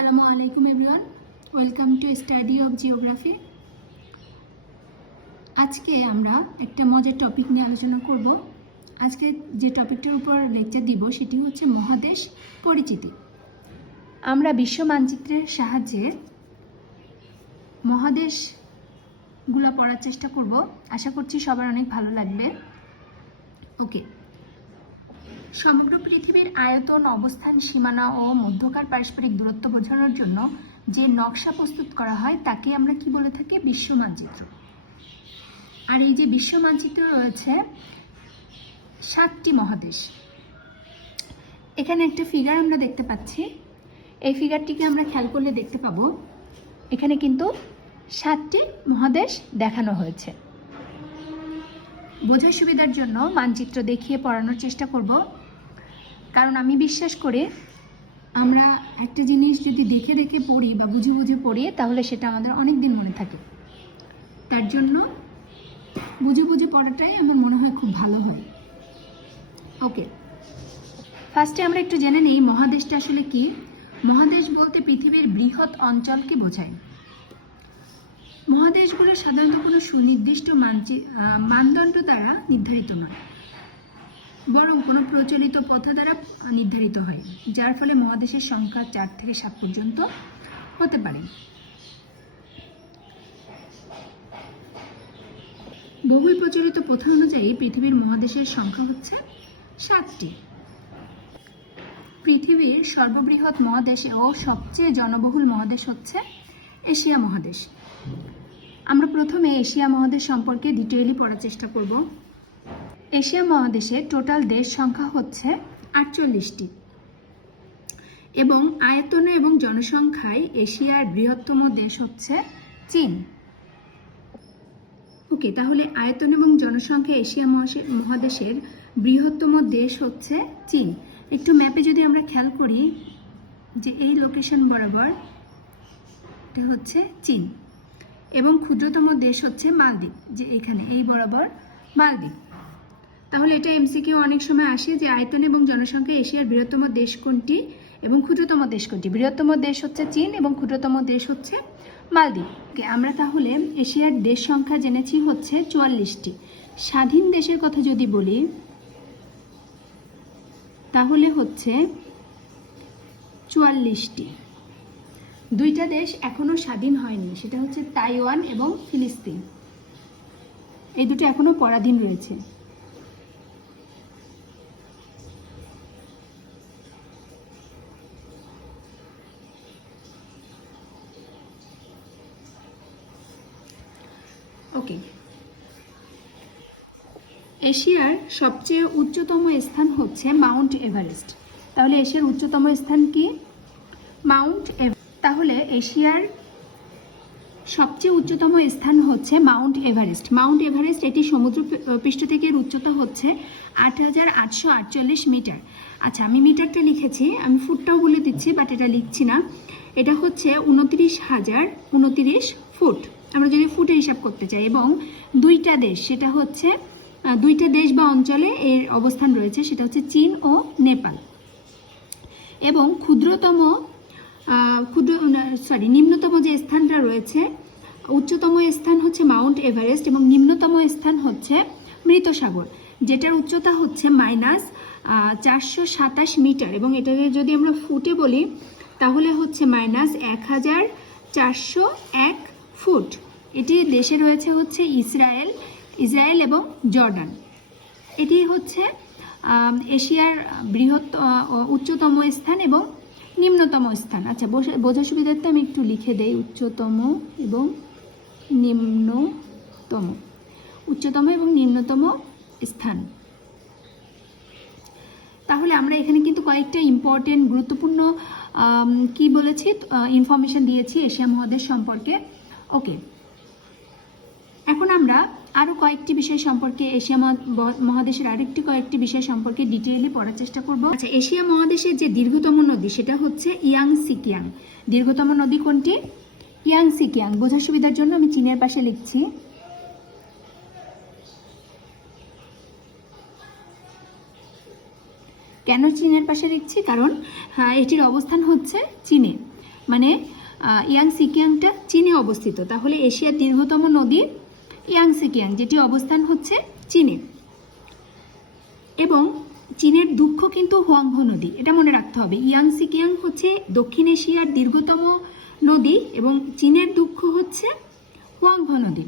আসসালামু আলাইকুম everyone. Welcome to study of geography. আজকে আমরা একটা মজার টপিক নিয়ে আলোচনা করব। আজকে যে টপিকটার উপর লেকচার দিব সেটি হচ্ছে মহাদেশ পরিচিতি। আমরা বিশ্ব মানচিত্রের সাহায্যে মহাদেশগুলো পড়ার চেষ্টা করব। আশা করছি সবার অনেক ভালো লাগবে। ওকে সমগ্র পৃথিবীর আয়তন, অবস্থান, সীমানা ও মধ্যকার পারস্পরিক দূরত্ব বোঝানোর জন্য যে নকশা প্রস্তুত করা হয়, তাকে আমরা কি বলে থাকি? বিশ্ব মানচিত্র। আর এই যে বিশ্ব মানচিত্র রয়েছে, সাতটি মহাদেশ। এখানে একটা ফিগার আমরা দেখতে পাচ্ছি। এই ফিগারটিকে আমরা খেয়াল করলে দেখতে পাবো, এখানে কিন্তু সাতটি মহাদেশ দেখানো হয়েছে। বোঝার সুবিধার জন্য মানচিত্র দেখিয়ে পড়ানোর চেষ্টা করব। কারণ আমি বিশ্বাস করি আমরা একটা জিনিস যদি দেখে দেখে পড়ি বা বুঝে বুঝে পড়ি, তাহলে সেটা আমাদের অনেক দিন মনে থাকে। তার জন্য বুঝে বুঝে পড়াটাই আমার মনে হয় খুব ভালো হয়। ওকে ফার্স্টে আমরা একটু জেনে নিই মহাদেশটা আসলে কি। মহাদেশ বলতে পৃথিবীর বৃহৎ অঞ্চলকে বোঝায়। মহাদেশগুলো সাধারণত কোনো সুনির্দিষ্ট মানচি মানদণ্ড দ্বারা কোনো প্রচলিত পথ দ্বারা নির্ধারিত হয়, যার ফলে মহাদেশের সংখ্যা চার থেকে সাত পর্যন্ত হতে পারে। বহুল প্রচলিত প্রথা অনুযায়ী পৃথিবীর মহাদেশের সংখ্যা হচ্ছে সাতটি। পৃথিবীর সর্ববৃহৎ মহাদেশ ও সবচেয়ে জনবহুল মহাদেশ হচ্ছে এশিয়া মহাদেশ। আমরা প্রথমে এশিয়া মহাদেশ সম্পর্কে ডিটেইলি পড়ার চেষ্টা করব। এশিয়া মহাদেশে টোটাল দেশ সংখ্যা হচ্ছে আটচল্লিশটি। এবং আয়তনে এবং জনসংখ্যায় এশিয়ার বৃহত্তম দেশ হচ্ছে চীন। ওকে, তাহলে আয়তন এবং জনসংখ্যা এশিয়া মহাদেশের বৃহত্তম দেশ হচ্ছে চীন। একটু ম্যাপে যদি আমরা খেয়াল করি যে এই লোকেশন বরাবর, এটা হচ্ছে চীন। এবং ক্ষুদ্রতম দেশ হচ্ছে মালদ্বীপ, যে এখানে, এই বরাবর মালদ্বীপ। তাহলে এটা এমসিকিউ অনেক সময় আসে যে আয়তন এবং জনসংখ্যা এশিয়ার বৃহত্তম দেশ কোনটি এবং ক্ষুদ্রতম দেশ কোনটি? বৃহত্তম দেশ হচ্ছে চীন এবং ক্ষুদ্রতম দেশ হচ্ছে মালদ্বীপ। ওকে, আমরা তাহলে এশিয়ার দেশ সংখ্যা জেনেছি হচ্ছে চুয়াল্লিশটি। স্বাধীন দেশের কথা যদি বলি তাহলে হচ্ছে চুয়াল্লিশটি। দুইটা দেশ এখনও স্বাধীন হয়নি সেটা হচ্ছে তাইওয়ান এবং ফিলিস্তিন। এই দুটো এখনও পরাধীন রয়েছে ওকে এশিয়ার সবচেয়ে উচ্চতম স্থান হচ্ছে মাউন্ট এভারেস্ট। তাহলে এশিয়ার উচ্চতম স্থান কি? মাউন্ট তাহলে এশিয়ার সবচেয়ে উচ্চতম স্থান হচ্ছে মাউন্ট এভারেস্ট। মাউন্ট এভারেস্ট এটি সমুদ্র পৃষ্ঠ থেকে উচ্চতা হচ্ছে আট হাজার আটশো আটচল্লিশ মিটার। আচ্ছা আমি মিটারটা লিখেছি, আমি ফুটটাও বলে দিচ্ছি বাট এটা লিখছি না। এটা হচ্ছে উনত্রিশ হাজার উনত্রিশ ফুট। আমরা যদি ফুটে হিসাব করতে চাই, এবং দুইটা দেশ, সেটা হচ্ছে দুইটা দেশ বা অঞ্চলে এর অবস্থান রয়েছে, সেটা হচ্ছে চীন ও নেপাল। এবং ক্ষুদ্রতম ক্ষুদ্র সরি নিম্নতম যে স্থানটা রয়েছে, উচ্চতম স্থান হচ্ছে মাউন্ট এভারেস্ট এবং নিম্নতম স্থান হচ্ছে মৃত সাগর যেটার উচ্চতা হচ্ছে মাইনাস চারশো সাতাশ মিটার। এবং এটাকে যদি আমরা ফুটে বলি, তাহলে হচ্ছে মাইনাস এক হাজার চারশো এক ফুট। এটি দেশে রয়েছে হচ্ছে ইসরায়েল ইসরায়েল এবং জর্ডান। এটি হচ্ছে এশিয়ার বৃহৎ উচ্চতম স্থান এবং নিম্নতম স্থান। আচ্ছা বোঝা- সুবিধার্থে আমি একটু লিখে দেই। উচ্চতম এবং নিম্নতম। উচ্চতম এবং নিম্নতম স্থান। তাহলে আমরা এখানে কিন্তু কয়েকটা ইম্পর্টেন্ট গুরুত্বপূর্ণ কি বলেছি ইনফরমেশন দিয়েছি এশিয়া মহাদেশ সম্পর্কে। ওকে এখন আমরা আরও কয়েকটি বিষয় সম্পর্কে এশিয়া মহাদেশের আরেকটি কয়েকটি বিষয় সম্পর্কে ডিটেইলি পড়ার চেষ্টা করব। আচ্ছা এশিয়া মহাদেশের যে দীর্ঘতম নদী সেটা হচ্ছে ইয়াং সিকিয়াং দীর্ঘতম নদী কোনটি? ইয়াং সিকিয়াং বোঝার সুবিধার জন্য আমি চীনের পাশে লিখছি। কেন চীনের পাশে লিখছি? কারণ হ্যাঁ, এটির অবস্থান হচ্ছে চীনে। মানে ইয়াং সিকিয়াংটা চীনে অবস্থিত। তাহলে এশিয়ার দীর্ঘতম নদী ইয়াংসি কিয়াং যেটি অবস্থান হচ্ছে চীনে। এবং চীনের দুঃখ কিন্তু হুয়াংহো নদী, এটা মনে রাখতে হবে। ইয়াংসি কিয়াং হচ্ছে দক্ষিণ এশিয়ার দীর্ঘতম নদী এবং চীনের দুঃখ হচ্ছে হুয়াংহো নদী।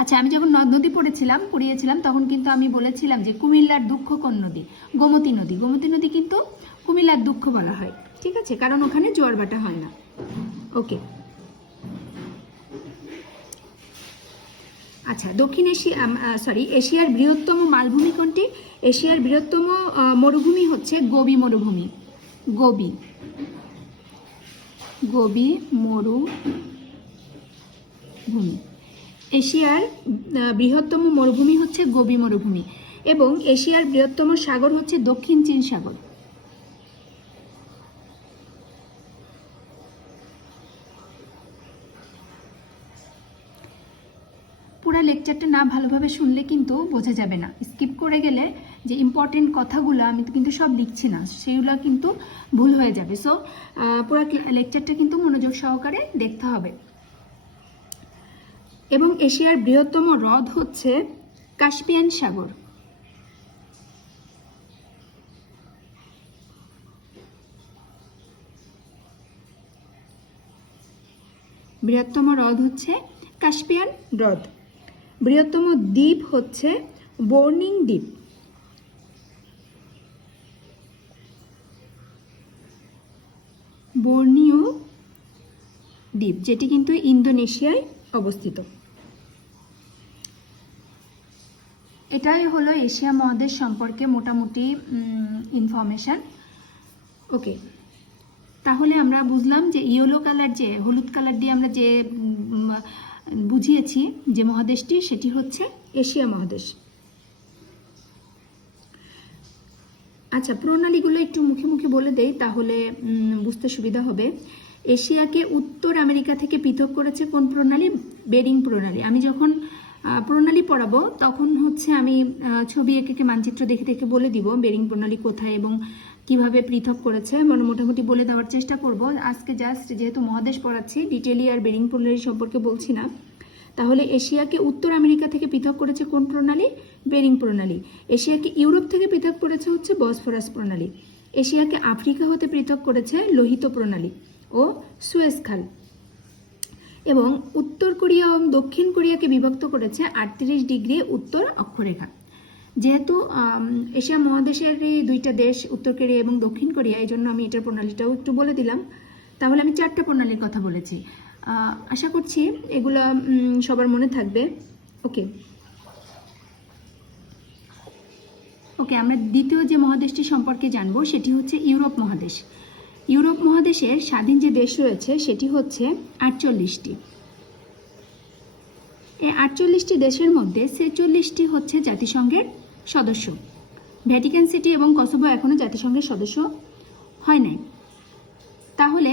আচ্ছা আমি যখন নদ নদী পড়েছিলাম, পড়িয়েছিলাম, তখন কিন্তু আমি বলেছিলাম যে কুমিল্লার দুঃখ কোন নদী? গোমতী নদী। গোমতী নদী কিন্তু কুমিল্লার দুঃখ বলা হয়, ঠিক আছে? কারণ ওখানে জোয়ার বাটা হয় না। ওকে। আচ্ছা দক্ষিণ এশিয়া সরি এশিয়ার বৃহত্তম মালভূমি কোনটি? এশিয়ার বৃহত্তম মরুভূমি হচ্ছে গোবি মরুভূমি। গোবি। গোবি মরুভূমি। এশিয়ার বৃহত্তম মরুভূমি হচ্ছে গোবি মরুভূমি এবং এশিয়ার বৃহত্তম সাগর হচ্ছে দক্ষিণ চীন সাগর পুরো লেকচারটা না ভালোভাবে শুনলে কিন্তু বোঝা যাবে না। স্কিপ করে গেলে যে ইম্পর্টেন্ট কথাগুলো আমি কিন্তু সব লিখছি না, সেগুলো কিন্তু ভুল হয়ে যাবে। সো পুরো লেকচারটা কিন্তু মনোযোগ সহকারে দেখতে হবে। এবং এশিয়ার বৃহত্তম হ্রদ হচ্ছে কাস্পিয়ান সাগর। বৃহত্তম হ্রদ হচ্ছে কাস্পিয়ান হ্রদ। বৃহত্তম দ্বীপ হচ্ছে বোর্নিং দ্বীপ। বর্নিও দ্বীপ, যেটি কিন্তু ইন্দোনেশিয়ায় অবস্থিত। এটাই হলো এশিয়া মহাদেশ সম্পর্কে মোটামুটি ইনফরমেশন ওকে তাহলে আমরা বুঝলাম যে ইয়েলো কালার যে, হলুদ কালার দিয়ে আমরা যে বুঝিয়েছি যে মহাদেশটি, সেটি হচ্ছে এশিয়া মহাদেশ। আচ্ছা প্রণালীগুলো একটু মুখে মুখে বলে দেই, তাহলে বুঝতে সুবিধা হবে। এশিয়াকে উত্তর আমেরিকা থেকে পৃথক করেছে কোন প্রণালী? বেরিং প্রণালী। আমি যখন প্রণালী পড়াবো, তখন হচ্ছে আমি ছবি এঁকে এঁকে মানচিত্র দেখে দেখে বলে দিব বেরিং প্রণালী কোথায় এবং কীভাবে পৃথক করেছে মানে মোটামুটি বলে দেওয়ার চেষ্টা করব। আজকে জাস্ট যেহেতু মহাদেশ পড়াচ্ছি ডিটেলি আর বেরিং প্রণালী সম্পর্কে বলছি না। তাহলে এশিয়াকে উত্তর আমেরিকা থেকে পৃথক করেছে কোন প্রণালী? বেরিং প্রণালী। এশিয়াকে ইউরোপ থেকে পৃথক করেছে হচ্ছে বসফরাস প্রণালী। এশিয়াকে আফ্রিকা হতে পৃথক করেছে লোহিত প্রণালী ও সুয়েজ খাল। এবং উত্তর কোরিয়া ও দক্ষিণ কোরিয়াকে বিভক্ত করেছে আটত্রিশ ডিগ্রি উত্তর অক্ষরেখা। যেহেতু এশিয়া মহাদেশের এই দুইটা দেশ, উত্তর কোরিয়া এবং দক্ষিণ কোরিয়া, এই জন্য আমি এটার প্রণালীটাও একটু বলে দিলাম। তাহলে আমি চারটা প্রণালীর কথা বলেছি। আশা করছি এগুলো সবার মনে থাকবে। ওকে। ওকে, আমরা দ্বিতীয় যে মহাদেশটি সম্পর্কে জানব, সেটি হচ্ছে ইউরোপ মহাদেশ। ইউরোপ মহাদেশের স্বাধীন যে দেশ রয়েছে, সেটি হচ্ছে আটচল্লিশটি। আটচল্লিশটি দেশের মধ্যে ছেচল্লিশটি হচ্ছে জাতিসংঘের সদস্য। ভ্যাটিকান সিটি এবং কসোভো এখনও জাতিসংঘের সদস্য হয় নাই। তাহলে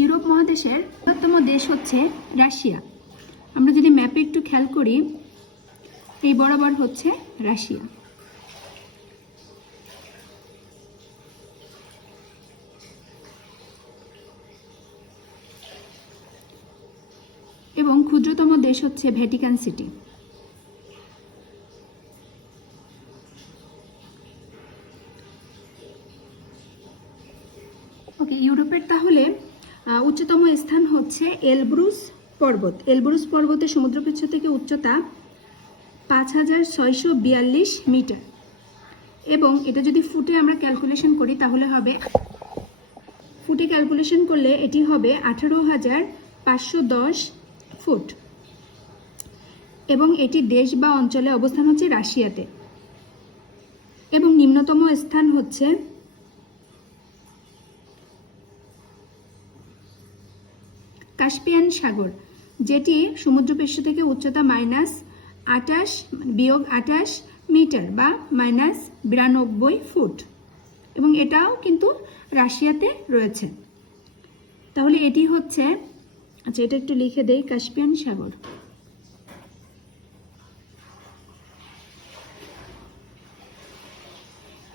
ইউরোপ মহাদেশের বৃহত্তম দেশ হচ্ছে রাশিয়া। আমরা যদি ম্যাপে একটু খেয়াল করি, এই বরাবর হচ্ছে রাশিয়া এবং ক্ষুদ্রতম দেশ হচ্ছে ভ্যাটিকান সিটি। ওকে, ইউরোপের তাহলে উচ্চতম স্থান হচ্ছে এলব্রুস পর্বত। এলব্রুস পর্বতের সমুদ্রপৃষ্ঠ থেকে উচ্চতা পাঁচ হাজার ছয়শো বিয়াল্লিশ মিটার। এবং এটা যদি ফুটে আমরা ক্যালকুলেশন করি, তাহলে হবে, ফুটে ক্যালকুলেশন করলে এটি হবে আঠারো হাজার পাঁচশো দশ ফুট। এবং এটি দেশ বা অঞ্চলে অবস্থান হচ্ছে রাশিয়াতে। এবং নিম্নতম স্থান হচ্ছে কাস্পিয়ান সাগর, যেটি সমুদ্রপৃষ্ঠ থেকে উচ্চতা মাইনাস আটাশ বিয়োগ আটাশ মিটার বা মাইনাস বিরানব্বই ফুট। এবং এটাও কিন্তু রাশিয়াতে রয়েছে। তাহলে এটি হচ্ছে আচ্ছা এটা একটু লিখে দেই, কাস্পিয়ান সাগর।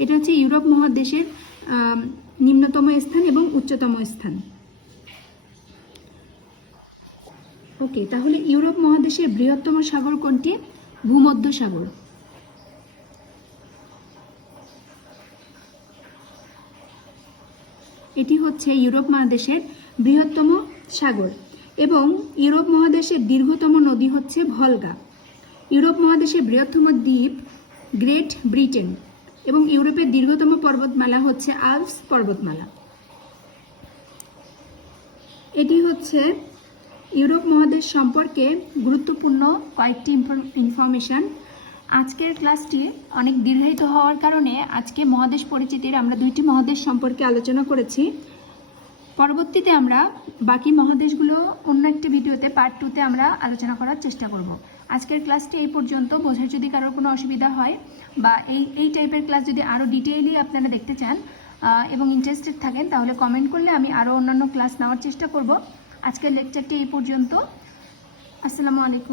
এটা হচ্ছে ইউরোপ মহাদেশের নিম্নতম স্থান এবং উচ্চতম স্থান। ওকে, তাহলে ইউরোপ মহাদেশের বৃহত্তম সাগর কোনটি? ভূমধ্য সাগর। এটি হচ্ছে ইউরোপ মহাদেশের বৃহত্তম সাগর এবং ইউরোপ মহাদেশের দীর্ঘতম নদী হচ্ছে ভলগা। ইউরোপ মহাদেশের বৃহত্তম দ্বীপ গ্রেট ব্রিটেন। এবং ইউরোপের দীর্ঘতম পর্বতমালা হচ্ছে আলপস পর্বতমালা। এটি হচ্ছে ইউরোপ মহাদেশ সম্পর্কে গুরুত্বপূর্ণ কয়েকটি ইনফরমেশন আজকের ক্লাসটি অনেক দীর্ঘায়িত হওয়ার কারণে আজকে মহাদেশ পরিচিতির আমরা দুইটি মহাদেশ সম্পর্কে আলোচনা করেছি। পরবর্তীতে আমরা বাকি মহাদেশগুলো অন্য একটি ভিডিওতে পার্ট টুতে আমরা আলোচনা করার চেষ্টা করব। আজকের ক্লাসটি এই পর্যন্ত। বোঝার যদি কারোর কোনো অসুবিধা হয় বা এই এই টাইপের ক্লাস যদি আরও ডিটেইলি আপনারা দেখতে চান এবং ইন্টারেস্টেড থাকেন, তাহলে কমেন্ট করলে আমি আরও অন্যান্য ক্লাস নেওয়ার চেষ্টা করব। আজকের লেকচারটি এই পর্যন্ত। আসসালামু আলাইকুম।